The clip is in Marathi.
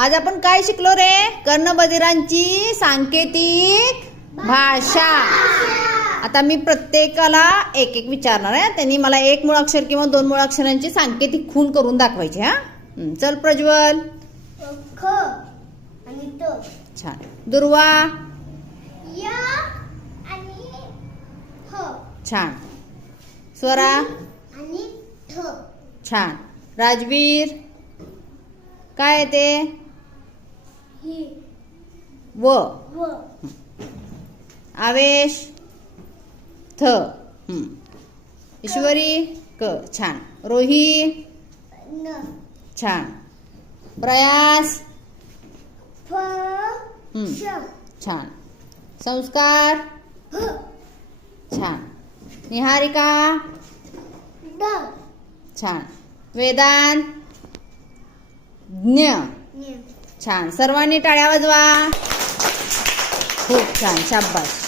आज आपण काय शिकलो रे? कर्णबधिरांची सांकेतिक भाषा. आता मी प्रत्येकाला एक एक विचारणार आहे. त्यांनी मला एक मुळाक्षर किंवा दोन मुळाक्षरांची सांकेतिक खूण करून दाखवायची. हा, चल प्रज्वल. ख आणि त. छान. दुर्वा. या आणि ह. छान. स्वरा. आणि ठ. छान. राजवीर. काय आहे ते? ही. व. व. आवेश. थ. ईश्वरी. क. छान. रोही. न. छान. प्रयास. फ. श. छान. संस्कार. ह. छान. निहारिका. ड. छान. वेदांत. ज्ञ. न्य. छान. सर्वांनी टाळ्या वाजवा. खूप छान. शाबास.